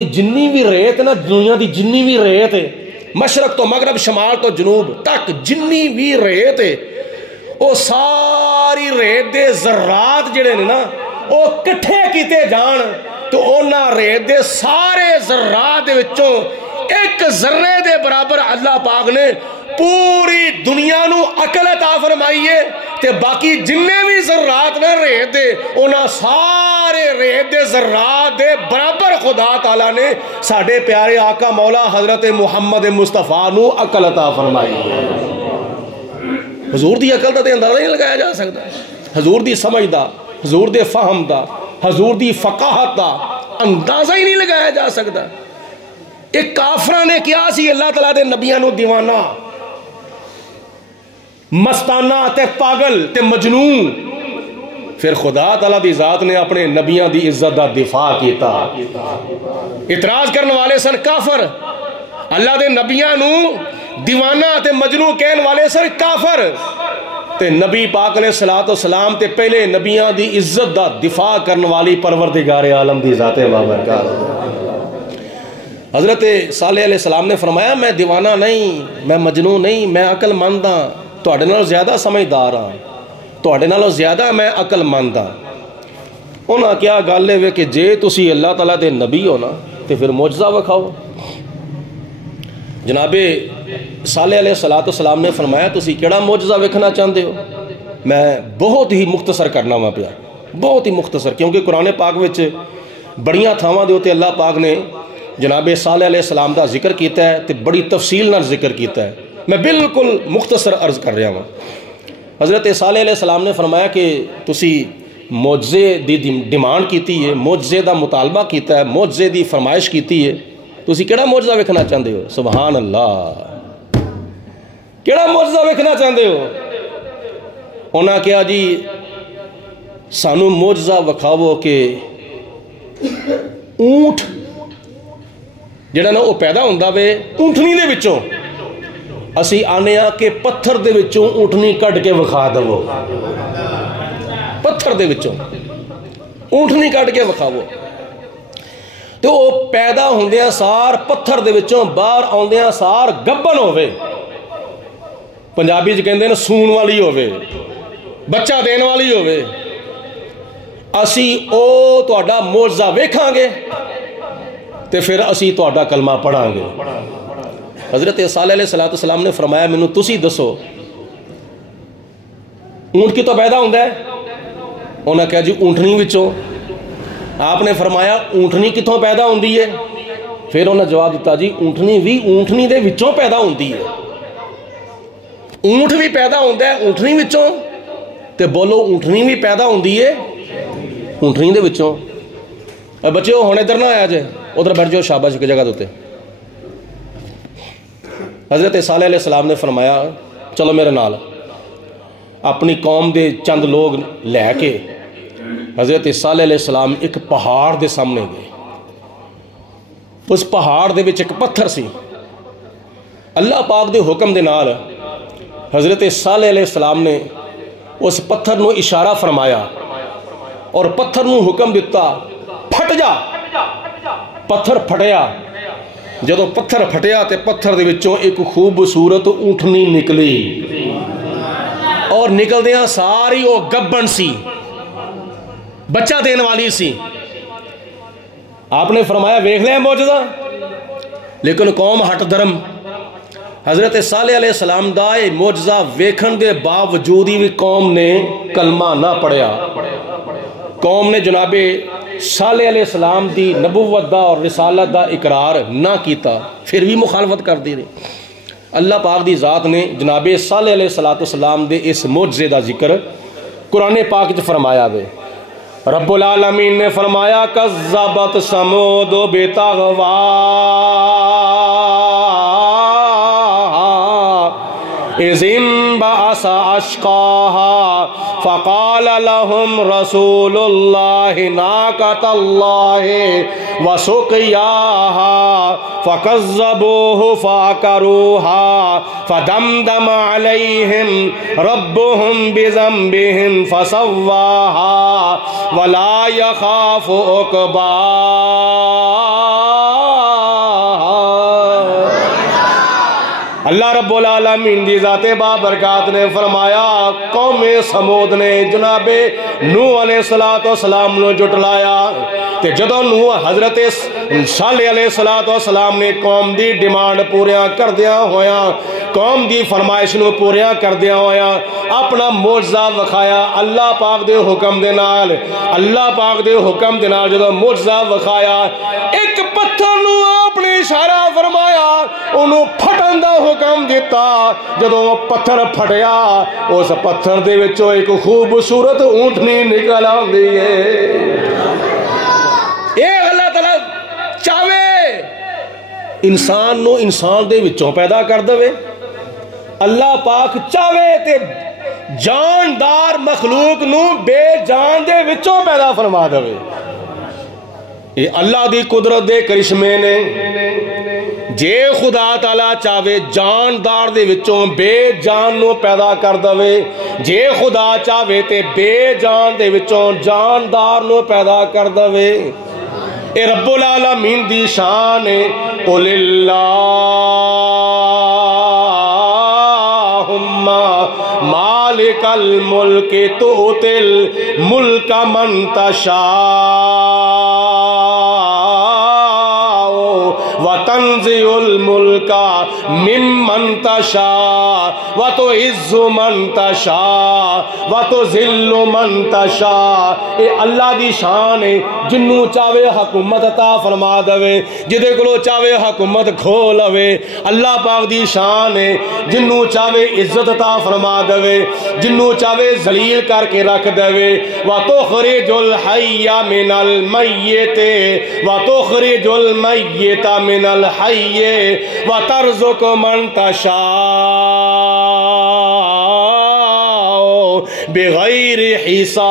جنی بھی ریت نا دنیا دی جنی بھی ریت ہے مشرق تو مغرب شمال تو جنوب تک جنی بھی ریت ہے وہ ساری ریت دے ذرات جڑے نے نا وہ کٹھے کیتے جان تو اونا ریت دے سارے ذرات دے وچوں ایک ذرے دے برابر اللہ پاک نے پوری دنیا نو عقل عطا فرمائی ہے تے باقی جننے بھی ذرات نے ریت دے اونا سارے ریت دے ذرات دے برابر خدا تعالیٰ نے ساڑھے پیارے آقا مولا حضرت محمد مصطفیٰ نو عقل عطا فرمائی ہے۔ حضور دی عقل دا تے اندازہ نہیں لگایا جا سکتا، حضور دی سمجھ دا، حضور دے فہم دا، حضور دی فقاہت دا اندازہ ہی نہیں لگایا جا سکتا۔ ایک کافرہ نے کیا سی اللہ تعالیٰ دے نبیوں نو دیوانہ مستانہ تے پاگل تے مجنون، پھر خدا تعالیٰ دی ذات نے اپنے نبیوں دی عزت دا دفاع کیتا۔ اعتراض کرنے والے سن کافر، اللہ دے نبیوں نو دیوانہ تے مجنون کہن والے سن کافر، تے نبی پاک علیہ السلام تے پہلے نبیوں دی عزت دا دفاع کرنے والی پروردگار عالم دی ذات بابرکات۔ حضرت صالح علیہ السلام نے فرمایا میں دیوانہ نہیں، میں مجنون نہیں، میں عقل مند ہاں، تواڈے نالوں زیادہ سمجھدار ہاں، تواڈے نالوں زیادہ میں عقل مند ہاں۔ انہاں کیا گل ہے کہ جے تسی اللہ تعالیٰ دے نبی ہو نا تے پھر معجزہ وکھاؤ۔ جناب صالح علیہ السلام نے فرمایا تسی کیڑا معجزہ ویکھنا چاہندے ہو؟ میں بہت ہی مختصر کرنا وا پیا، بہت ہی مختصر، کیونکہ قرآن پاک وچ بڑیاں تھاواں دے اوتے اللہ پاک نے جناب صالح علیہ السلام دا ذکر کیتا ہے تے بڑی تفصیل نال ذکر کیتا ہے، میں بالکل مختصر عرض کر رہا ہوں۔ حضرت صالح علیہ السلام نے فرمایا کہ تسی معجزے دی ڈیمانڈ کیتی ہے، معجزے دا مطالبہ کیتا ہے، معجزے دی فرمائش کیتی ہے، تسی کیڑا معجزہ ویکھنا چاہندے ہو؟ سبحان اللہ، کیڑا معجزہ ویکھنا چاہندے ہو؟ انہاں کہا جی سانو معجزہ وکھاؤ کہ اونٹ جڑا نا وہ پیدا ہوندا وے اونٹنی دے وچوں، اسی آنے آ کہ پتھر دے وچوں اونٹنی کٹ کے وکھا دو، پتھر دے وچوں اونٹنی کٹ کے وکھاو، تو وہ پیدا ہوندیاں سار پتھر دے وچوں باہر آندیاں سار گبن ہوئے، پنجابی کہندے نے سون والی ہوئے، بچہ دین والی ہوئے، اسی او تہاڈا معجزہ ویکھاں گے تے پھر اسی تہاڈا کلمہ پڑھاں گے۔ حضرت صالح علیہ السلام نے فرمایا مینوں تسی دسو اونٹ کی تو پیدا ہوندا ہے؟ انہاں کہا جی اونٹنی وچوں۔ آپ نے فرمایا اونٹنی کتھوں پیدا ہوندی ہے؟ پھر انہاں جواب دیتا جی اونٹنی بھی اونٹنی دے وچوں پیدا ہوندی ہے، اونٹ بھی پیدا ہوندا ہے اونٹنی وچوں، تے بولو اونٹنی بھی پیدا ہوندی ہے اونٹنی دے وچوں۔ اے بچیو ہن ادھر نہ آیا جے، ادھر بیٹھ جاؤ شاباش کی جگہ دوتے۔ حضرت صالح علیہ السلام نے فرمایا چلو میرے نال، اپنی قوم دے چند لوگ لے کے حضرت صالح علیہ السلام ایک پہاڑ دے سامنے گئے۔ اس پہاڑ دے وچ ایک پتھر سی، اللہ پاک دے حکم دے نال حضرت صالح علیہ السلام نے اس پتھر نو اشارہ فرمایا اور پتھر نو حکم دیتا پھٹ جا، پتھر پھٹیا۔ جدو پتھر پھٹیا تے پتھر دے وچوں ایک خوبصورت اونٹنی نکلی اور نکلدیاں ساری وہ گبن سی، بچہ دین والی سی۔ آپ نے فرمایا ویکھ لیا معجزہ، لیکن قوم ہٹ درم۔ حضرت صالح علیہ السلام دا معجزہ ویکھن دے باوجود ہی قوم نے کلمہ نہ پڑھیا، قوم نے جناب صالح علیہ السلام دی نبوت دا اور رسالت دا اقرار نہ کیتا، پھر بھی مخالفت کر دی رہی۔ اللہ پاک دی ذات نے جناب صالح علیہ السلام دے اس معجزے دا ذکر قرآن پاک وچ فرمایا وے۔ رب العالمین نے فرمایا کذبت ثمود بطغوا اذ انبعث اشقاها فقال لهم رسول الله ناقة الله وسقياها فكذبوه فعقروها فدمدم عليهم ربهم بذنبهم فسواها ولا يخاف عقباها۔ اللہ رب العالمین دی ذات بابرکات نے فرمایا قوم سمود نے جناب نوح علیہ السلام نو جٹلایا تے جدوں نوح حضرت صالح علیہ السلام نے قوم دی ڈیمانڈ پوریاں کردیاں ہویاں قوم دی فرمائش نو پوریاں کردیاں ہویاں اپنا معجزہ وکھایا اللہ پاک دے حکم دے نال اللہ پاک دے حکم دے نال جدوں معجزہ وکھایا ایک پتھر نو اپنے اشارہ فرمایا انہوں پھٹن دا حکم دیتا جدوں پتھر پھٹیا اس پتھر دے وچوں ایک خوبصورت اونٹنی نکل آندی ہے اے اللہ تعالیٰ چاہے انسان نو انسان دے وچوں پیدا کر دے اللہ پاک چاہے تے جاندار مخلوق نو بے جان دے وچوں پیدا فرما دے یہ اللہ دی قدرت دے کرشمے نے جے خدا تعالیٰ چاہے جاندار دے وچوں بے جان نو پیدا کر دے جے خدا چاہے تے بے جان دے وچوں جاندار نو پیدا کر دے اے رب العالمین دی شان ہے قل اللہم مالک الملک تؤتی الملک من تشاء وتنزع الملک ممن تشاء وتعز من تشاء وتذل من تشاء اے اللہ دی شان ہے جنوں چاہے حکومت عطا فرما دے جدے کولو چاہے حکومت کھو لوے اللہ پاک دی شان ہے جنوں چاہے عزت عطا فرما دے جنوں چاہے ذلیل کر کے رکھ دے وتخرج الحی من المیت وتخرج المیت من الحی وترزق من تشاء بغیر حساب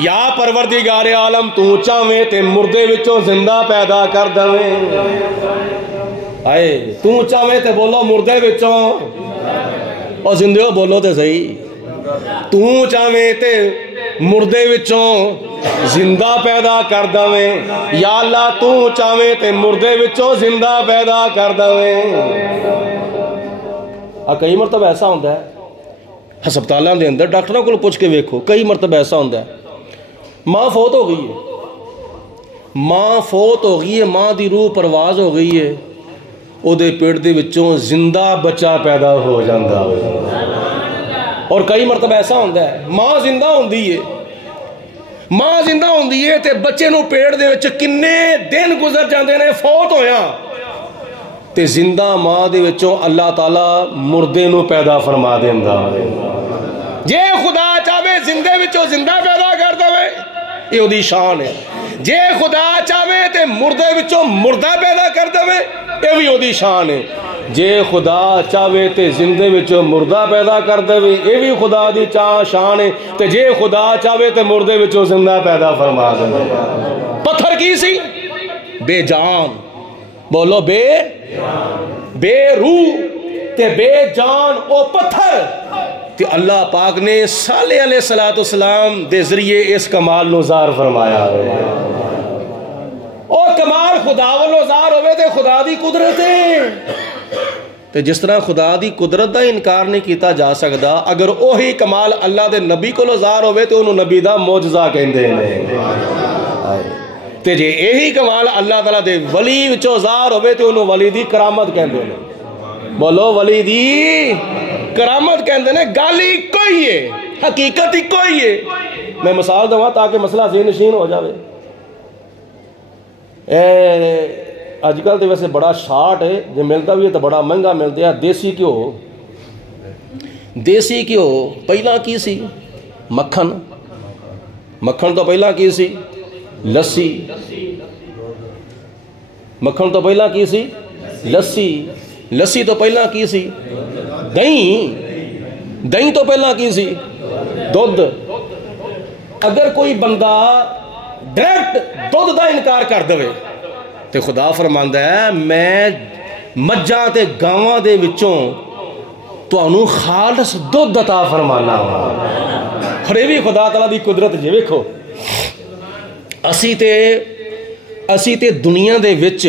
یا پروردگار عالم تو چاہویں تے مردے وچوں زندہ پیدا کر دویں آئے تو چاہویں تے بولو مردے وچوں اور زندے ہو بولو تے صحیح تو چاہویں تے مردے وچوں زندہ پیدا کر دویں یا اللہ تو چاہویں تے مردے وچوں زندہ پیدا کر دویں کئی مرتبہ ایسا ہوتا ہے ہسپتالاں دے اندر ڈاکٹراں کو پوچھ کے ویکھو کئی مرتبہ ایسا ہوتا ہے ماں فوت ہو گئی ہے ماں دی روح پرواز ہو گئی ہے او دے پیٹ دے وچوں زندہ بچہ پیدا ہو جاندہ اور کئی مرتبہ ایسا ہوتا ہے ماں زندہ ہوندی ہے تے بچے نو پیٹ دے وچ کنے دن گزر جاندے نے فوت ہویا تے زندہ ماں دے وچوں اللہ تعالیٰ مردے نو پیدا فرما دیندا جے خدا چاہے زندے وچوں زندہ پیدا کر دے یہ دی شان ہے جے خدا چاہے تے مردے وچوں مردہ پیدا کر دے یہ بھی دی شان ہے جے خدا چاہے تے زندے وچوں مردہ پیدا کر دے یہ بھی خدا دی شان ہے تے جے خدا چاہے تے مردے وچوں زندہ پیدا فرما دے پتھر کی سی بے جان بولو بے روح تے بے جان او پتھر تے اللہ پاک نے صالح علیہ السلام دے ذریعے اس کمال نو ظاہر فرمایا او کمال خدا والو ظاہر ہوئے تے خدا دی قدرت ہے تے جس طرح خدا دی قدرت دا انکار نہیں کیتا جا سکدا اگر اوہی کمال اللہ دے نبی کو ظاہر ہوئے تے انہوں نبی دا معجزہ کہندے ہیں تے جے یہی کمال اللہ تعالیٰ دے ولی وچوں ظاہر ہوئے تے انہوں ولی دی کرامت کہندے ہیں بولو ولی دی کرامت کہندے ہیں گالی کوئی ہے حقیقت ہی کوئی ہے میں مثال دوں تاکہ مسئلہ ذہن نشین ہو جاوے آج کل تو ویسے بڑا شارٹ ہے جو ملتا بھی ہے تو بڑا مہنگا ملتا ہے دیسی کیوں پہلا کی سی مکھن تو پہلا کی سی لسی مکھن تو پہلا کی سی لسی تو پہلا کی سی دہی تو پہلا کی سی دودھ اگر کوئی بندہ ڈائریکٹ دودھ دا انکار کر دے تے خدا فرماندا ہے میں مجھاں تے گاواں دے وچوں تانوں خالص دودھ عطا فرمانا اور یہ بھی خدا تعالیٰ دی قدرت جی ویکھو اسی تے اسی تے دنیا دے وچ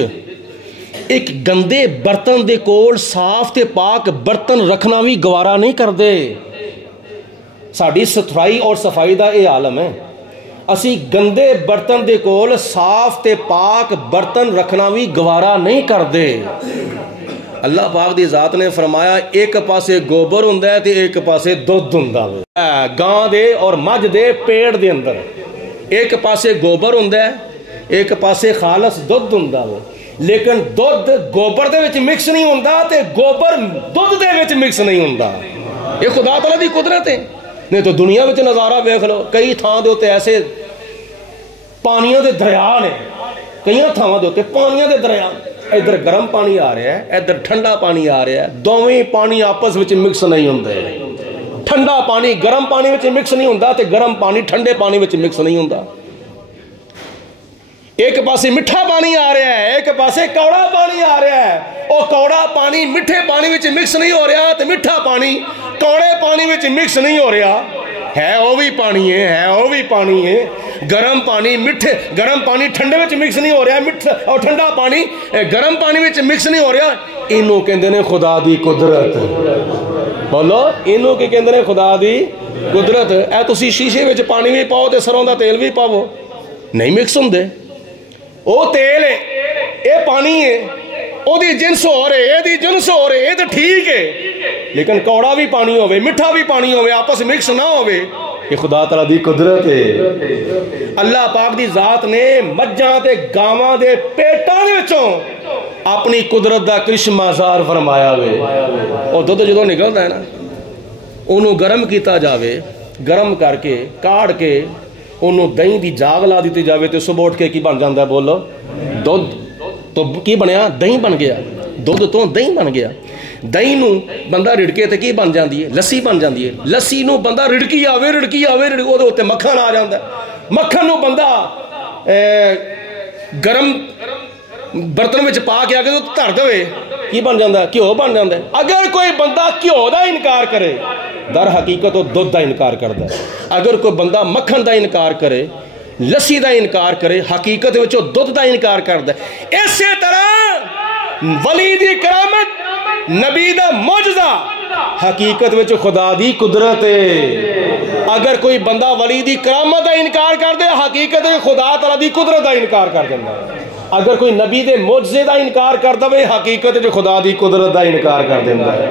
ایک گندے برتن دے کول صاف تے پاک برتن رکھنا بھی گوارا نہیں کردے. ساڈی ستھرائی اور صفائی دا اے عالم ہے. اسی گندے برتن دے کول صاف تے پاک برتن رکھنا بھی گوارا نہیں کردے. اللہ پاک دی ذات نے فرمایا ایک پاسے گوبر ہوندا ہے تے ایک پاسے دودھ ہوندا ہے. گاں دے اور مجھ دے پیڑ دے اندر ایک پاسے گوبر ہوندا ہے ایک پاسے خالص دودھ ہوندا ہے. لیکن دودھ گوبر دے وچ مکس نہیں ہوندا تے گوبر دودھ دے وچ مکس نہیں ہوندا. یہ خدا تعالیٰ دی قدرت ہے. نہیں تو دنیا وچ نظارہ ویکھ لو, کئی تھاں دے اوتے ایسے پانیاں دے دریا نے, کئی تھاواں دے اوتے پانیاں دے دریا, ادھر گرم پانی آ رہا ہے ادھر ٹھنڈا پانی آ رہا ہے, دوویں پانی آپس وچ مکس نہیں ہوندے. ٹھنڈا پانی گرم پانی وچ مکس نہیں ہوندا تے گرم پانی ٹھنڈے پانی وچ مکس نہیں ہوندا. ایک پاسے میٹھا پانی آ رہا ہے ایک پاسے کوڑا پانی آ رہا ہے. او کوڑا پانی میٹھے پانی وچ مکس نہیں ہو رہا تے میٹھا پانی کوڑے پانی وچ مکس نہیں ہو رہا. ہے وہ بھی پانی ہے وہ بھی پانی ہے. گرم پانی میٹھے گرم پانی ٹھنڈے وچ مکس نہیں ہو رہا, میٹھا اور ٹھنڈا پانی گرم پانی وچ مکس نہیں ہو رہا. اینوں کہندے نے خدا دی قدرت. بولو اینوں کی کہندے نے خدا دی قدرت. اے تسی شیشے وچ پانی بھی پاؤ تے سروں دا تیل بھی پاؤ نہیں مکس ہوندے. وہ تیل ہے اے پانی ہے او دی جنس ہو رہے اے دی جنس ہو رہے اے تو ٹھیک ہے, لیکن کوڑا بھی پانی ہوئے میٹھا بھی پانی ہوئے آپس مکس نہ ہوئے. یہ خدا تعالیٰ دی قدرت ہے. اللہ پاک دی ذات نے مجھاں تے گاواں دے پیٹاں دے وچوں اپنی قدرت دا کرشمہ ظاہر فرمایا ہوئے. اور دودھ جدوں نکلدا ہے نا انہوں گرم کیتا جاوے, گرم کر کے کاڑ کے انہوں دہی دی جاگ لا دیتی جاوے تے صبح اٹھ کے کی بن جاندہ ہے بولو دودھ. تو کی بنیا دہی بن گیا. دودھ تو دہی بن گیا. دہی نو بندہ رڑکے تے کی بن جاندی ہے لسی بن جاندی ہے. لسی نو بندہ رڑکی آوے او دے اوتے مکھن آ جاندا ہے. مکھن نو بندہ گرم برتن وچ پا کے آگے تو دھر دے کی بن جاندا ہے گھیو بن جاندا ہے. اگر کوئی بندہ گھیو دا انکار کرے در حقیقت وہ دودھ دا انکار کردا ہے. اگر کوئی بندہ مکھن دا انکار کرے لسی دا انکار کرے حقیقت وچ وہ دودھ دا انکار کردا ہے. اسی طرح ولی دی کرامت نبی دا معجزہ حقیقت وچ خدا دی قدرت ہے. اگر کوئی بندہ ولی دی کرامت دا انکار کر دے حقیقت وچ خدا تعالی دی قدرت دا انکار کر دیندا ہے. اگر کوئی نبی دے معجزے دا انکار کر دے حقیقت وچ خدا دی قدرت دا انکار کر دیندا ہے.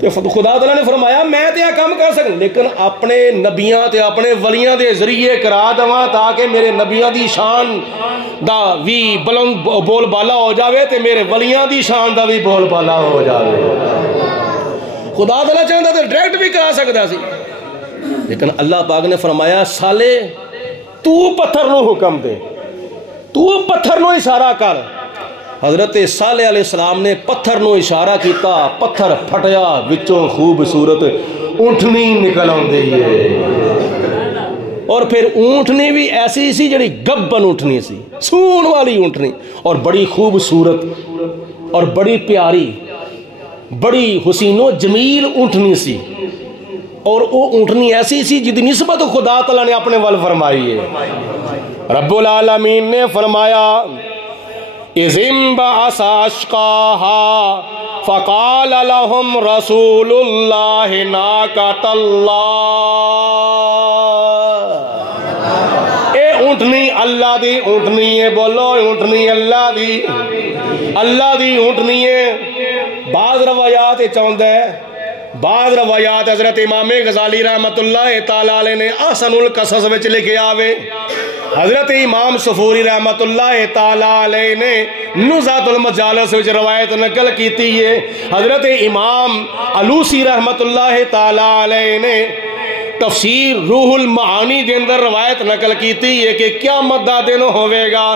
کہ خدا تعالیٰ نے فرمایا میں تے کام کر سکوں لیکن اپنے نبیاں تے اپنے ولیاں دے ذریعے کرا دواں تاکہ میرے نبیاں دی شان دا بھی بلند بول بالا ہو جاوے تے میرے ولیاں دی شان دا بھی بول بالا ہو جاوے. خدا تعالیٰ چاہتا تے ڈائریکٹ بھی کرا سکتا سی, لیکن اللہ پاک نے فرمایا سالے تو پتھر نو حکم دے, تو پتھر نو اشارہ کر. حضرت صالح علیہ السلام نے پتھر نو اشارہ کیتا, پتھر پھٹیا وچوں خوبصورت اونٹنی نکل آندی ہے. اور پھر اونٹنی بھی ایسی سی جڑی گبن اونٹنی سی, سون والی اونٹنی, اور بڑی خوبصورت اور بڑی پیاری بڑی حسین و جمیل اونٹنی سی. اور وہ اونٹنی ایسی سی جدی نسبت خدا تعالیٰ نے اپنے ول فرمائی ہے. رب العالمین نے فرمایا اِذِ انبَعَثَ أَشْقَاهَا فَقَالَ لَهُمْ رَسُولُ اللَّهِ نَاقَةَ اللَّهِ. اے اونٹنی اللہ دی اونٹنی ہے, بولو اونٹنی اللہ دی اونٹنی ہے. بعض روایات چاہتا ہے, بعض روایات حضرت امام غزالی رحمت اللہ تعالیٰ علیہ نے احسن القصص وچ لکھے آوے. حضرت امام صفوری رحمت اللہ تعالیٰ علیہ نے نزہۃ المجالس وچ روایت نقل کیتی ہے. حضرت امام علوسی رحمت اللہ تعالیٰ علیہ نے تفسیر روح المعانی دے اندر روایت نقل کیتی ہے کہ قیامت دا دن ہوئے گا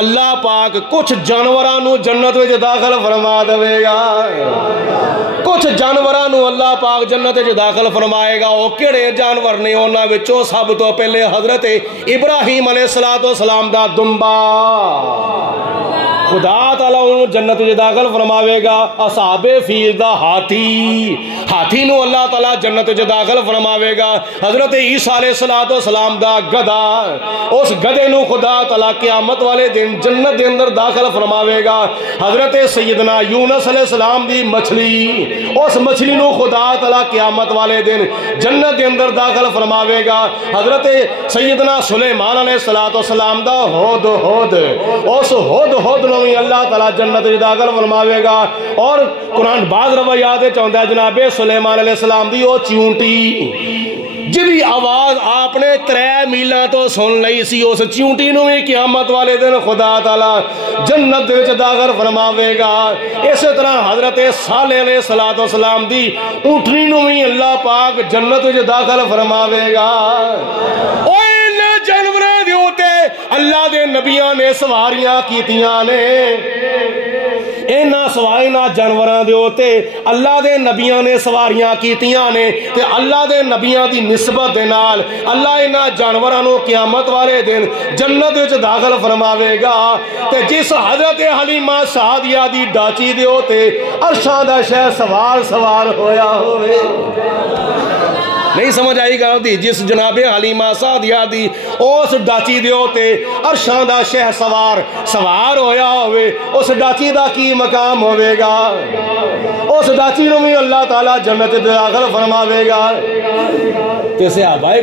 اللہ پاک کچھ جانورانو جنت وچ داخل فرما دے گا. کچھ جانورانو اللہ پاک جنت وچ داخل فرمائے گا. وہ کیڑے جانور نے؟ انہاں وچوں سب تو پہلے حضرت ابراہیم علیہ السلام دا دمبا, خدا تعالیٰ انہوں جنت وچ داخل فرماوے گا. اصحاب فیل دا ہاتھی نو اللہ تعالیٰ جنت وچ داخل فرماوے گا. حضرت عیسیٰ علیہ السلام دا گدا, اس گدے نو خدا تعالیٰ قیامت والے دن جنت دے اندر داخل فرماوے گا. حضرت سیدنا یونس علیہ السلام دی مچھلی, اس مچھلی نو خدا تعالیٰ قیامت والے دن جنت دے اندر داخل فرماوے گا. حضرت سیدنا سلیمان علیہ السلام دا ہود, اس ہود نو بھی اللہ تعالیٰ جنت وچ داخل فرماوے گا. اور قرآن بعض روایات چاہتا ہے جناب سلیمان علیہ السلام دی وہ چیونٹی جی آواز آپ نے 3 میلاں تو سن لئی سی, اس چیونٹی نو بھی قیامت والے دن خدا تعالیٰ جنت وچ داخل فرماوے گا. اسی طرح حضرت صالح علیہ السلام دی اونٹنی نو بھی اللہ پاک جنت وچ داخل فرماوے گا. جانوراں دے اوتے اللہ دے نبیاں نے سواریاں کیتیاں نے, اینا سواریاں جانوراں دے اوتے اللہ دے نبیاں نے سواریاں کیتیاں نے. تے اللہ دے نبیاں دی نسبت دے نال اللہ اینا جانوراں نو قیامت والے دن جنت وچ داخل فرماوے گا. تے جس حضرت حلیمہ سعدیہ دی ڈاچی دے اوتے عرشاں دا شہ سوار ہویا ہوئے. نہیں سمجھ آئی گا دی, جس جناب حلیمہ سعدیہ دی اس ڈاچی دے اوتے عرشاں دا شہ سوار ہویا ہوئے, اس ڈاچی دا کی مقام ہوئے گا. اس ڈاچی نو بھی اللہ تعالیٰ جنت داخل فرماوے گا. تے صحابہ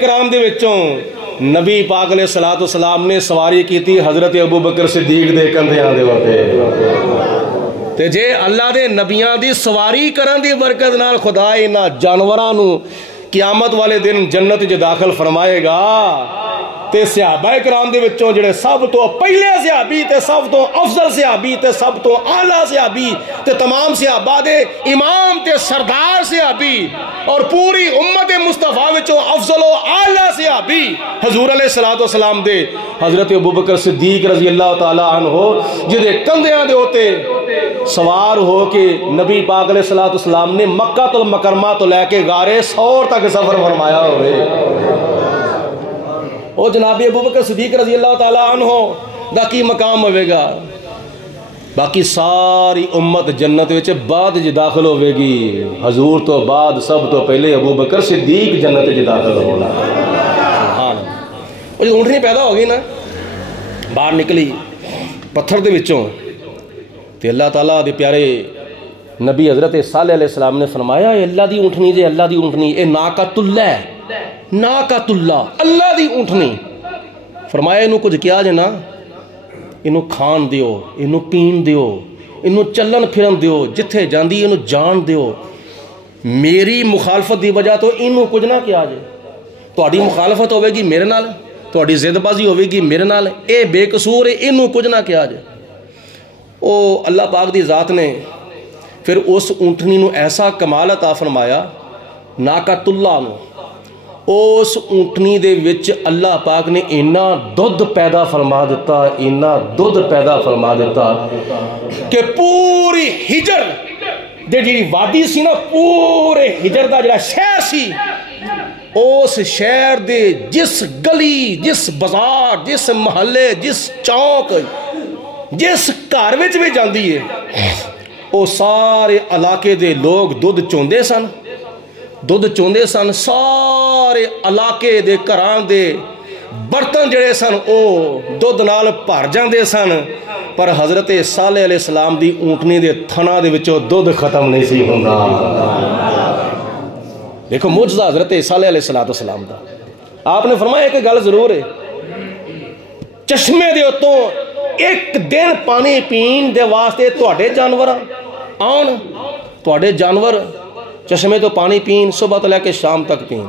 کرام دے وچوں نبی پاک علیہ السلام نے سواری کی تھی حضرت ابو بکر صدیق دے کندھیاں دے اوتے. تے جے اللہ دے نبیاں دی سواری کرن دی برکت نال خدا انہاں جانوراں نو قیامت والے دن جنت وچ داخل فرمائے گا. تے صحابہ کرام دے وچوں جڑے سب تو پہلے صحابی تے سب تو افضل صحابی تے سب تو اعلیٰ صحابی تے تمام صحابہ دے امام تے سردار صحابی اور پوری امت مصطفیٰ وچوں افضل و اعلیٰ صحابی حضور علیہ السلام دے حضرت ابوبکر صدیق رضی اللہ تعالیٰ عنہ جدے کندھیاں دے ہوتے سوار ہو کے نبی پاک علیہ السلام نے مکہ المکرمہ تو لے کے غار ثور تک سفر فرمایا ہوئے. او جناب ابوبکر صدیق رضی اللہ تعالیٰ عنہ دا کی مقام ہوئے گا. باقی ساری امت جنت وچ بعد جی داخل ہوئے گی. حضور تو بعد سب تو پہلے ابوبکر صدیق جنت جی داخل ہونا. وہ جو اونٹنی پیدا ہو گئی نا, باہر نکلی پتھر دے وچوں, تے اللہ تعالیٰ دے پیارے نبی حضرت صالح علیہ السلام نے فرمایا اے اللہ دی اونٹنی جے, اللہ دی اونٹنی, اے ناقۃ اللہ, اللہ دی اونٹنی. فرمایا انہوں کچھ کیا جے نا, انہوں کھان دیو, انہوں پین دیو, انہوں چلن پھرن دیو, جتھے جاندی انہوں جان دیو. میری مخالفت دی وجہ تو انہوں کچھ نہ کیا جے. تہاڈی مخالفت ہوئے گی میرے نال, تہاڈی زد بازی ہوئے گی میرے نال, اے بے قصور ہے, انہوں کچھ نہ کیا جے. او اللہ پاک دی ذات نے پھر اس اونٹنی نو ایسا کمال عطا فرمایا, ناقۃ اللہ نو. اس اونٹنی دے وچ اللہ پاک نے اینا دودھ پیدا فرما دیتا, اینا دودھ پیدا فرما دیتا کہ پوری ہجر دے جی وادی سی نا, پورے ہجر دا جڑا شہر سی, اس شہر دے جس گلی, جس بازار, جس محلے, جس چوک, جس گھر وچ بھی جاندی ہے, وہ سارے علاقے دے لوگ دودھ چوندے سن. سارے علاقے دے گھران دے برتن جڑے سن او دودھ نال بھر جاندے سن. پر حضرت صالح علیہ السلام دی اونٹنی دے تھنا دے وچوں دودھ ختم نہیں سی ہوندا. دیکھو معجزہ حضرت صالح علیہ السلام دا. آپ نے فرمایا کہ گل ضرور ہے, چشمے دے اتوں ایک دن پانی پین دے واسطے تواڈے جانور آن, تواڈے جانور چشمے تو پانی پین صبح تو لے کے شام تک پین.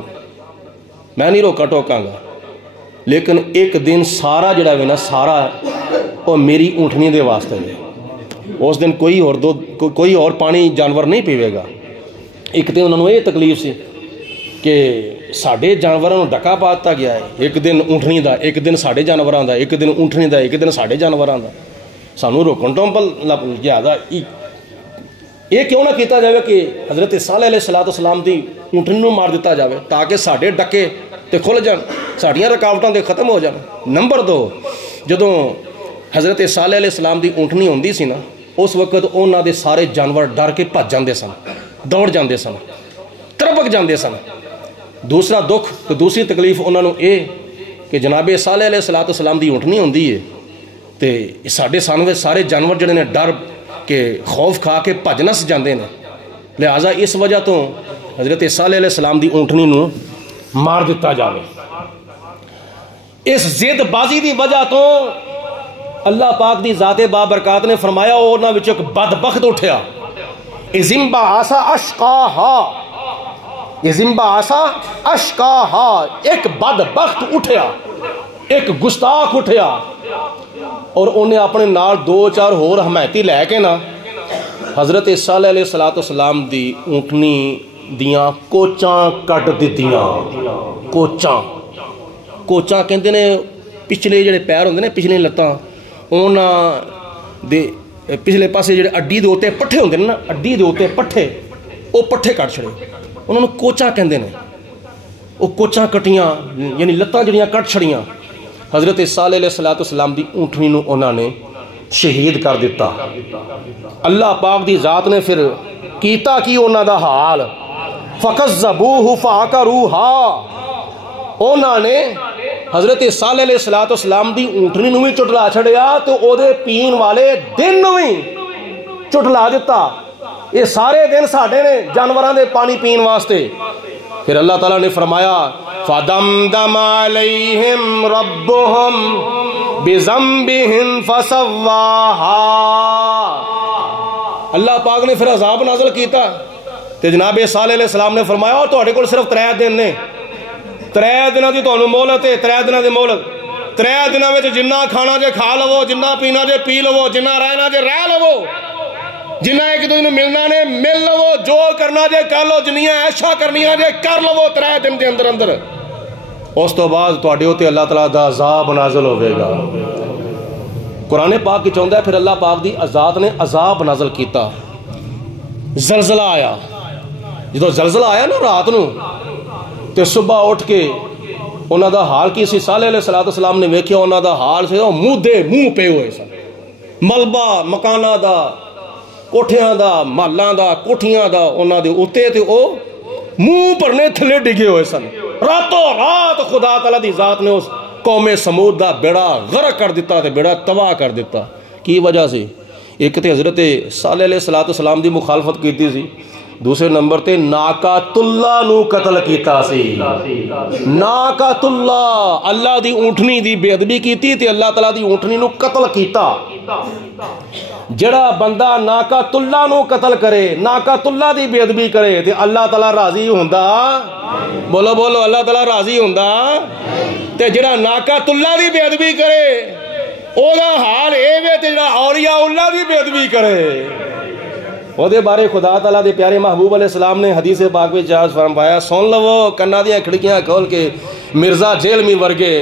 میں نہیں روکا ٹوکاں گا, لیکن ایک دن سارا جڑا ہے نا, سارا وہ میری اونٹنی دے واسطے ہے. اس دن کوئی اور پانی جانور نہیں پیوے گا. ایک دن انہوں نے یہ تکلیف سی کہ ساڑھے جانوراں ڈکا پاتا گیا ہے, ایک دن اونٹنی دا, ایک دن ساڑھے جانوراں دا, ایک دن اونٹنی دا, ایک دن ساڑھے جانوراں دا. سانو روکن ٹومپل زیادہ یہ کیوں نہ کیتا جاوے کہ حضرت صالح علیہ السلام دی اونٹنی نو مار دیتا جاوے تاکہ ساڑھے ڈکے تے کھل جان, ساڑھیاں رکاوٹاں دے ختم ہو جان. نمبر 2, جدوں حضرت صالح علیہ السلام دی اونٹنی ہوندی سی نا اس وقت انہاں دے سارے جانور ڈر کے بھج جاندے سن، دوڑ جاندے سن، تربک جاندے سن۔ دوسرا دکھ تو دوسری تکلیف انہاں نوں اے کہ جناب صالح علیہ السلام دی اونٹنی ہوندی ہے تے ساڈے سامنے سارے جانور جڑے نے ڈر کے خوف کھا کے بھج نس جاندے نے، لہٰذا اس وجہ تو حضرت صالح علیہ السلام دی اونٹنی نوں مار دتا جاوے۔ اس ضد بازی دی وجہ تو اللہ پاک دی ذات بابرکات نے فرمایا انہاں وچ ایک بدبخت اٹھیا، اذنبا عصا اشقاہا، اذنبا عصا اشقاہا، ایک بدبخت اٹھیا، ایک گستاخ اٹھیا، اور انہیں اپنے نال دو چار ہور حمایتی لے کے نا حضرت صالح علیہ السلام دی اونٹنی دیاں کوچاں کٹ دتیاں۔ کوچاں کہندے نے پچھلے جڑے پیر ہوندے نے، پچھلی لتاں، انہاں دے پچھلے پاسے جڑے اڈی دے اوتے پٹھے ہوندے نا، اڈی دے اوتے پٹھے، او پٹھے کٹ چھڑے، انہاں نوں کوچاں کہندے نے۔ او کوچاں کٹیاں یعنی لتاں جڑیاں کٹ چھڑیاں، حضرت صالح علیہ السلام دی اونٹنی نوں انہاں نے شہید کر دیتا۔ اللہ پاک دی ذات نے پھر کیتا کی انہاں دا حال، فَكَذَّبُوهُ فَعَقَرُوهَا، انہاں نے حضرت صالح علیہ السلام دی اونٹنی نوں بھی چٹلا چھڑیا تو او دے پین والے دن نوں بھی چٹلا دیتا۔ یہ سارے دن ساڈے نے جانوراں دے پانی پین واسطے۔ پھر اللہ تعالیٰ نے فرمایا فَدَمْدَمَ عَلَيْهِمْ رَبُّهُمْ بِذَنبِهِمْ فَسَوَّاهَا، اللہ پاک نے پھر عذاب نازل کیتا تے جناب صالح علیہ السلام نے فرمایا اور تہاڈے کول صرف 3 دن نے، 3 دنوں دی تانوں مہلت ہے، 3 دنوں دی مہلت، 3 دنوں وچ جنہ کھانا جے کھا لو، جنہ پینا جے پی لو، جنہ رہنا جے رہ لو، جنہ ایک دوسرے نوں ملنا نے مل لو، جو کرنا جے کر لو، جنیاں ایشا کرنیاں جے کر لو 3 دن دے اندر اندر۔ اس تو بعد تہاڈے اوتے اللہ تعالیٰ دا عذاب نازل ہوے گا۔ قرآن پاک کی چاہتا ہے پھر اللہ پاک دی ذات نے عذاب نازل کیتا، زلزلہ آیا۔ جدو زلزلہ آیا نا رات نو تے صبح اٹھ کے انہاں دا حال کی سی، صالح علیہ السلام نے ویکھیا انہاں دا حال سے منہ پے ہوئے سن، ملبہ مکاناں دا، کوٹھیاں دا، محلاں دا، کوٹھیاں دا، انہاں دے اوتے تے او منہ پرنے تھلے ڈگے ہوئے سن۔ راتوں رات خدا تعالیٰ دی ذات نے اس قوم سمود دا بیڑا غرق کر دیتا تے بیڑا تباہ کر دیتا۔ کی وجہ سے؟ ایک تے حضرت صالح علیہ السلام دی مخالفت کیتی سی، دوسرے نمبر تے ناقات اللہ نو قتل کیتا سی۔ ناقات اللہ، اللہ دی اونٹنی دی بے ادبی کیتی تے اللہ تعالیٰ دی اونٹنی نو قتل کیتا۔ جڑا بندہ ناقات اللہ نو قتل کرے، ناقات اللہ دی بے ادبی کرے تے اللہ تعالیٰ راضی ہوندا؟ بولو بولو، اللہ تعالیٰ راضی ہوندا؟ تے جڑا ناقات اللہ دی بے ادبی کرے او دا حال اے وے تے جڑا اولیاء اللہ دی بے ادبی کرے وہ دے بارے خدا تعالیٰ دے پیارے محبوب علیہ السلام نے حدیث پاک میں جہاز فرمایا، سن لو کنا دیاں کھڑکیاں کھول کے، مرزا جیلمی ورگے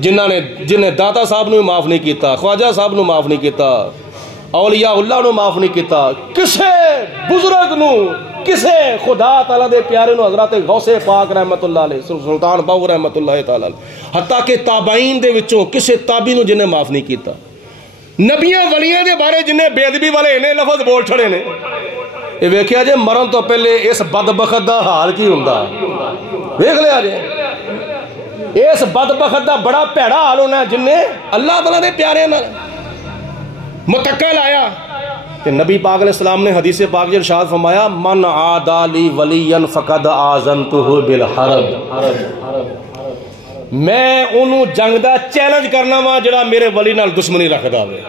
جنہیں داتا صاحب نو معاف نہیں کیتا، خواجہ صاحب نو معاف نہیں کیتا، اولیاء اللہ نو معاف نہیں کیتا، کسے بزرگ نو، کسے خدا تعالیٰ دے پیارے نو، حضرت غوث پاک رحمت اللہ علیہ، سلطان باہو رحمت اللہ تعالیٰ، حتیٰ کہ تابعین دے وچوں کسے تابعی نو جنہیں معاف نہیں کیتا۔ نبیاں ولیاں دے بارے جنہیں بے ادبی والے انہیں لفظ بول چھڑے نے، یہ ویکھیا جے مرن تو پہلے اس بدبخت دا حال کی ہوندا، ویکھ لیا جے اس بدبخت دا بڑا پیڑا حال ہونا جنہیں اللہ تعالیٰ دے پیارے نال متکل آیا۔ کہ نبی پاک علیہ السلام نے حدیث پاک جے ارشاد فرمایا، من عادی لی ولیا فقد آذنتہ بالحرب، میں انہوں جنگ دا چیلنج کرنا وا جڑا میرے ولی نال دشمنی رکھدا ہوئے۔